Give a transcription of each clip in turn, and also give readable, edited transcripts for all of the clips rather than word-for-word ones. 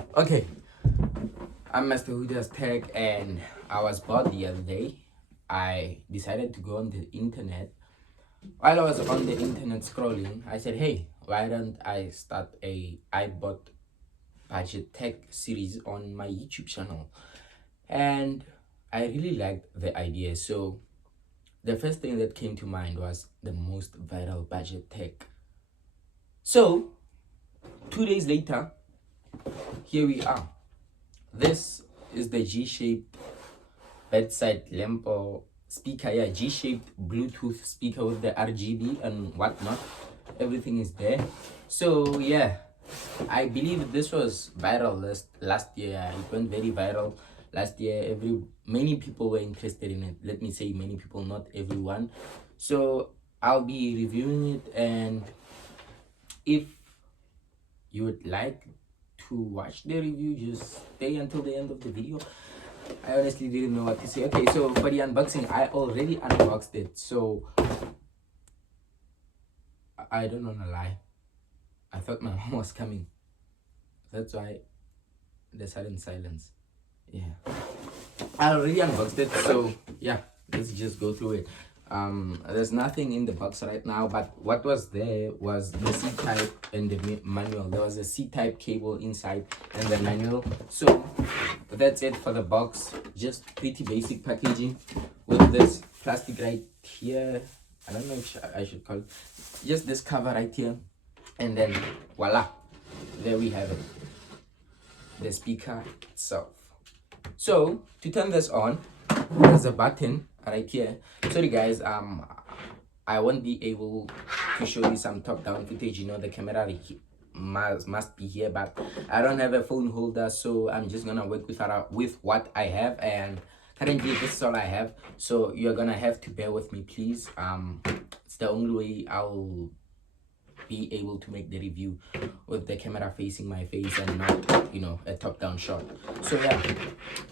Okay, I'm Master Huda's Tech, and I was bored the other day. I decided to go on the internet. While I was on the internet scrolling, I said, hey, why don't I start a iBot budget tech series on my YouTube channel? And I really liked the idea. So the first thing that came to mind was the most viral budget tech. So 2 days later, here we are. This is the G-shaped bedside lamp or speaker. Yeah, G-shaped Bluetooth speaker with the RGB and whatnot. Everything is there. So yeah, I believe this was viral last year. It went very viral last year. Many people were interested in it. Let me say many people, not everyone. So I'll be reviewing it, and if you would like to watch the review, just stay until the end of the video. I honestly didn't know what to say. Okay, so for the unboxing, I already unboxed it, so I don't wanna lie. I thought my mom was coming. That's why the sudden silence. Yeah, I already unboxed it, so yeah, let's just go through it. There's nothing in the box right now, but what was there was the C-type and the manual. There was a C-type cable inside and the manual. So that's it for the box. Just pretty basic packaging with this plastic right here. I don't know if I should call it just this cover right here, and then voila, there we have it, the speaker itself. So to turn this on, there's a button right here. Sorry guys, I won't be able to show you some top-down footage. You know, the camera must be here, but I don't have a phone holder, so I'm just gonna work with what I have, and currently this is all I have. So you're gonna have to bear with me, please. It's the only way I'll be able to make the review with the camera facing my face and not, you know, a top-down shot. So yeah,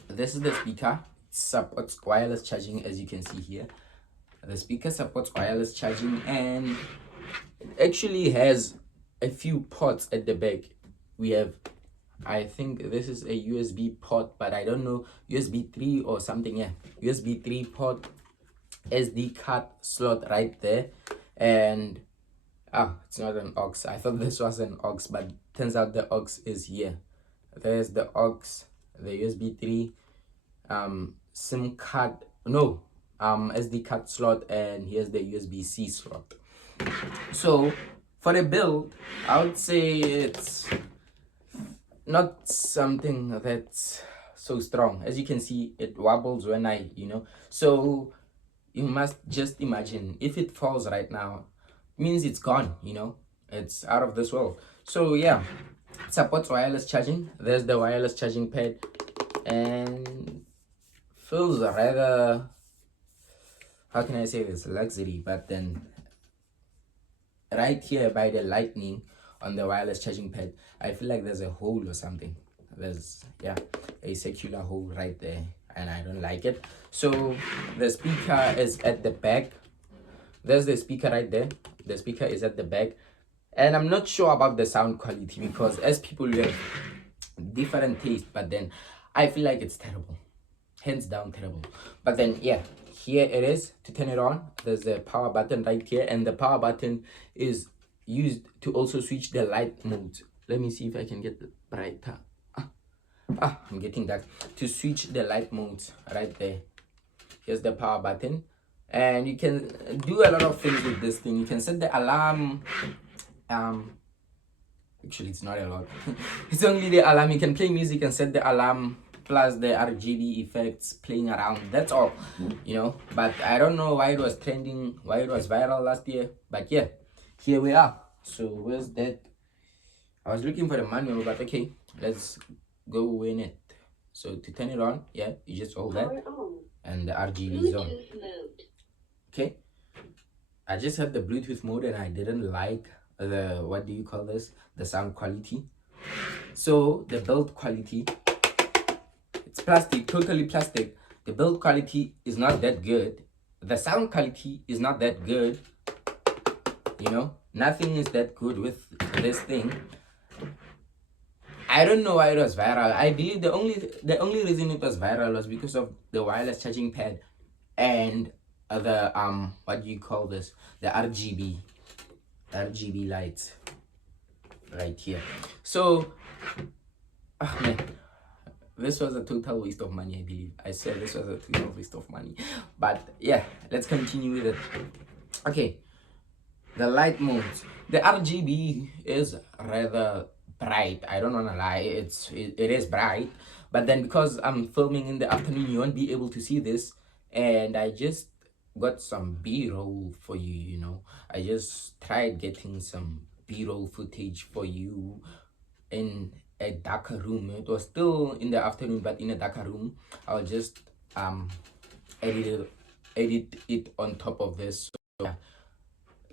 this is the speaker. It supports wireless charging, as you can see here. The speaker supports wireless charging, and it actually has a few ports at the back. We have, I think this is a USB port, but I don't know, USB 3 or something. Yeah, USB 3 port, SD card slot right there, and it's not an aux. I thought this was an aux, but turns out the aux is here. There's the aux, the USB 3, SIM card, no, SD card slot, and here's the USB-C slot. So for the build, I would say it's not something that's so strong. As you can see, it wobbles when so you must just imagine if it falls right now, means it's gone, it's out of this world. So yeah, it supports wireless charging. There's the wireless charging pad, and feels rather, how can I say this, luxury. But then right here by the lightning on the wireless charging pad, I feel like there's a hole or something. There's a circular hole right there, and I don't like it. So the speaker is at the back. There's the speaker right there. The speaker is at the back, and I'm not sure about the sound quality, because as people have different taste, but then I feel like it's terrible, hands down terrible. But then yeah, here it is. To turn it on, there's a power button right here, and the power button is used to also switch the light modes. Let me see if I can get it brighter. I'm getting that. To switch the light modes right there. Here's the power button, and you can do a lot of things with this thing. You can set the alarm. Actually, it's not a lot. It's only the alarm. You can play music and set the alarm, plus the RGB effects playing around. That's all, but I don't know why it was trending, why it was viral last year, but yeah, here we are. So where's that? I was looking for the manual, but okay, let's go in it. So to turn it on, yeah, you just hold that, and the RGB is on. Okay, I just had the Bluetooth mode, and I didn't like the, what do you call this, the sound quality. So the build quality, it's plastic, totally plastic. The build quality is not that good. The sound quality is not that good. Nothing is that good with this thing. I don't know why it was viral. I believe the only reason it was viral was because of the wireless charging pad and the what do you call this, the RGB lights right here. So man, this was a total waste of money. I believe I said this was a total waste of money, but yeah, let's continue with it. Okay, the light modes. The RGB is rather bright. I don't wanna lie, it is bright, but then because I'm filming in the afternoon, you won't be able to see this. And I just got some B-roll for you. I just tried getting some B-roll footage for you in a darker room. It was still in the afternoon, but in a darker room. I'll just edit it on top of this. So yeah,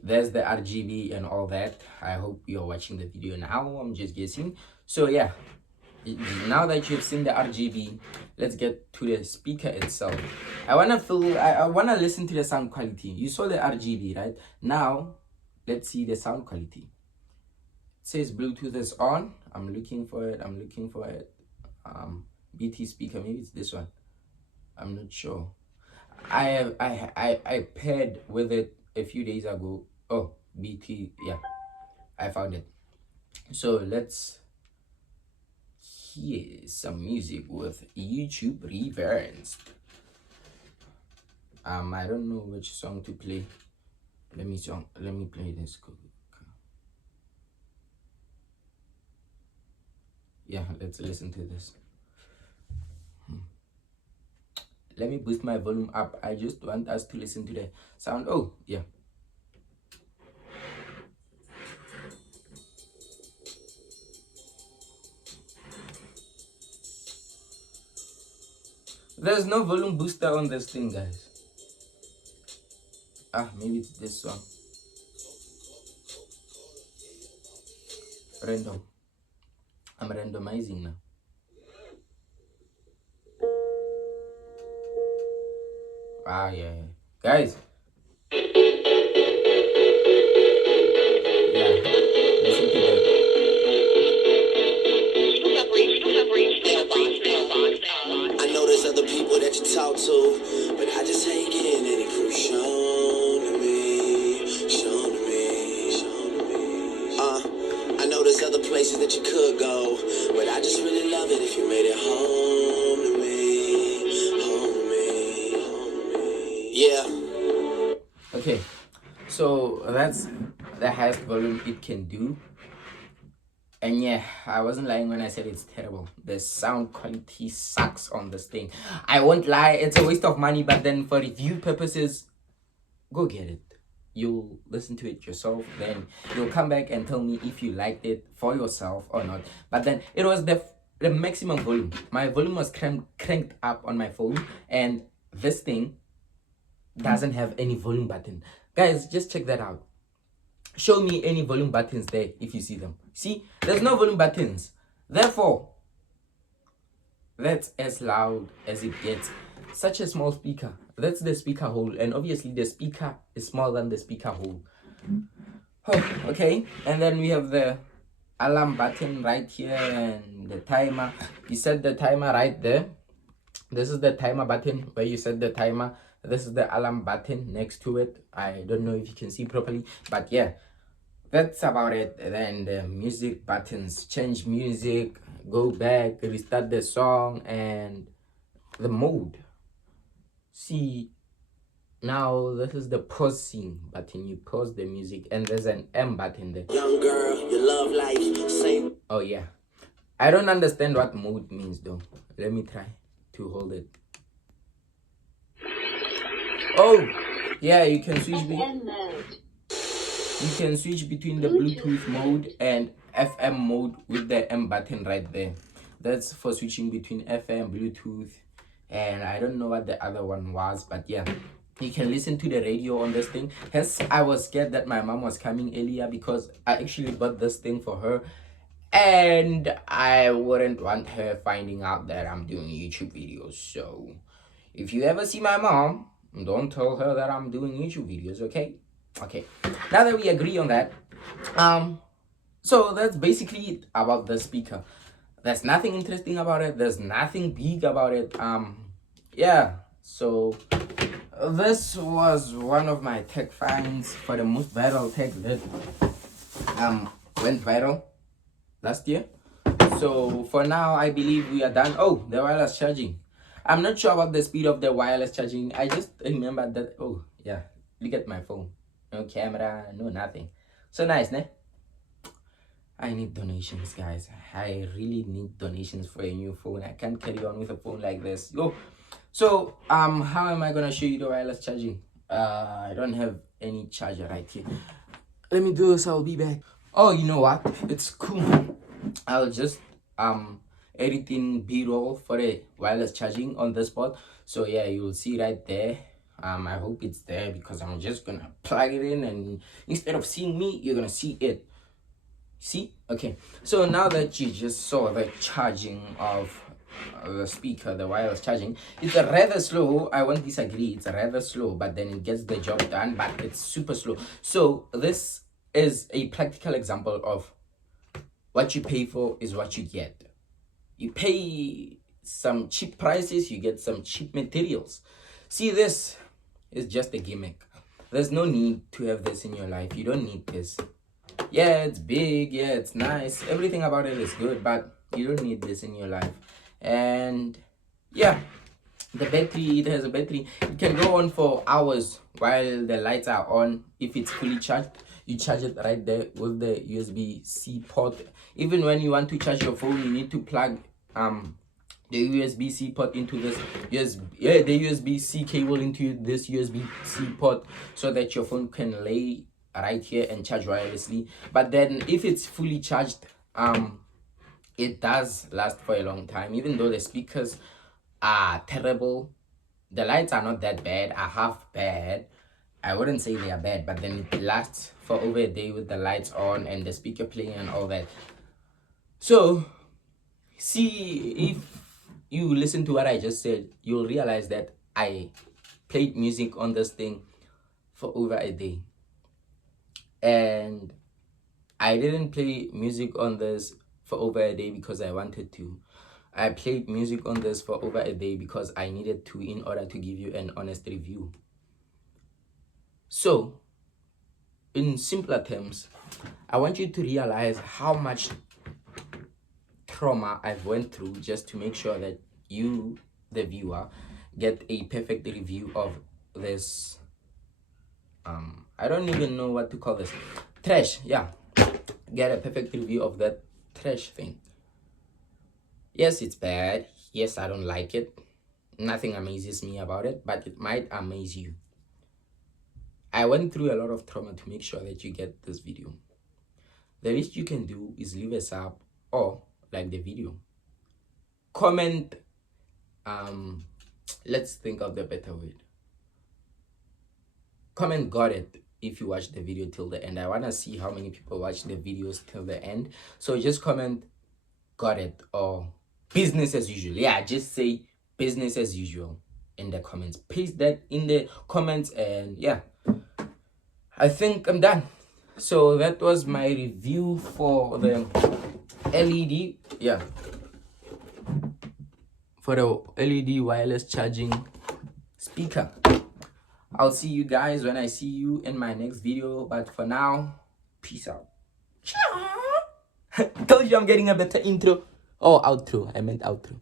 there's the RGB and all that. I hope you're watching the video now. I'm just guessing. So yeah, now that you've seen the RGB, let's get to the speaker itself. I wanna listen to the sound quality. You saw the RGB, right? Now let's see the sound quality. It says Bluetooth is on. I'm looking for it. BT speaker, maybe it's this one. I'm not sure. I paired with it a few days ago. Oh, BT, yeah, I found it. So let's hear some music with YouTube Reversed. I don't know which song to play. Let me play this. Yeah, let's listen to this. Let me boost my volume up. I just want us to listen to the sound. Oh yeah, there's no volume booster on this thing, guys. Maybe it's this one. Random. I'm randomizing now. Yeah. Guys. Yeah. Listen to that. I know there's other people that you talk to, but I just ain't getting any proof shown to me. I know there's other places that you could go, but I just really love it if you made it home to me. Yeah. Okay, so that's the highest volume it can do. And yeah, I wasn't lying when I said it's terrible. The sound quality sucks on this thing. I won't lie, it's a waste of money, but then for review purposes, go get it. You'll listen to it yourself, then you'll come back and tell me if you liked it for yourself or not. But then it was the maximum volume. My volume was cranked up on my phone, and this thing doesn't have any volume button. Guys, just check that out. Show me any volume buttons there if you see them. See, there's no volume buttons. Therefore, that's as loud as it gets. Such a small speaker. That's the speaker hole, and obviously the speaker is smaller than the speaker hole. Oh, okay, and then we have the alarm button right here and the timer. You set the timer right there. This is the timer button where you set the timer. This is the alarm button next to it. I don't know if you can see properly, but yeah, that's about it. Then the music buttons, change music, go back, restart the song, and the mode. See, now this is the pausing button. You pause the music, and there's an M button there. Young girl, your love life, same. Oh yeah, I don't understand what mode means though. Let me try to hold it. Oh yeah, you can switch between the Bluetooth mode and FM mode with the M button right there. That's for switching between FM, Bluetooth, and I don't know what the other one was, but yeah, you can listen to the radio on this thing. Hence, I was scared that my mom was coming earlier because I actually bought this thing for her, and I wouldn't want her finding out that I'm doing YouTube videos. So if you ever see my mom, don't tell her that I'm doing YouTube videos, okay? Okay, now that we agree on that, so that's basically it about the speaker. there's nothing interesting about it. There's nothing big about it. Yeah. So this was one of my tech finds for the most viral tech that went viral last year. So for now, I believe we are done. Oh, the wireless charging. I'm not sure about the speed of the wireless charging. I just remember that. Oh yeah, look at my phone. No camera, no nothing. So nice, ne? I need donations, guys. I really need donations for a new phone. I can't carry on with a phone like this. Yo. So how am I gonna show you the wireless charging? I don't have any charger right here. Let me do this. I'll be back. Oh, you know what? It's cool. I'll just edit in B-roll for the wireless charging on the spot. So yeah, you'll see right there. I hope it's there because I'm just gonna plug it in, and instead of seeing me, you're gonna see it. See? Okay. So now that you just saw the charging of the speaker, the wireless charging, it's rather slow. I won't disagree. It's rather slow, but then it gets the job done, but it's super slow. So this is a practical example of what you pay for is what you get. You pay some cheap prices, you get some cheap materials. See, this is just a gimmick. There's no need to have this in your life. You don't need this. Yeah, it's big, yeah, it's nice, everything about it is good, but you don't need this in your life. And yeah, the battery, it has a battery. It can go on for hours while the lights are on. If it's fully charged, you charge it right there with the USB-C port. Even when you want to charge your phone, you need to plug the USB-C port into this the USB-C cable into this USB-C port, so that your phone can lay right here and charge wirelessly. But then if it's fully charged, it does last for a long time. Even though the speakers are terrible, the lights are not that bad, are half bad. I wouldn't say they are bad, but then it lasts for over a day with the lights on and the speaker playing and all that. So see, if you listen to what I just said, you'll realize that I played music on this thing for over a day. And I didn't play music on this for over a day because I wanted to. I played music on this for over a day because I needed to, in order to give you an honest review. So, in simpler terms, I want you to realize how much trauma I've went through just to make sure that you, the viewer, get a perfect review of this. I don't even know what to call this. Trash, yeah. Get a perfect review of that trash thing. Yes, it's bad. Yes, I don't like it. Nothing amazes me about it, but it might amaze you. I went through a lot of trauma to make sure that you get this video. The least you can do is leave a sub or like the video. Comment. Let's think of the better word. Comment got it if you watch the video till the end. I want to see how many people watch the videos till the end. So just comment got it or business as usual. Yeah, just say business as usual in the comments. Paste that in the comments, and yeah, I think I'm done. So that was my review for the LED. Yeah, for the LED wireless charging speaker. I'll see you guys when I see you in my next video, but for now, peace out. Told you I'm getting a better intro. Oh, outro. I meant outro.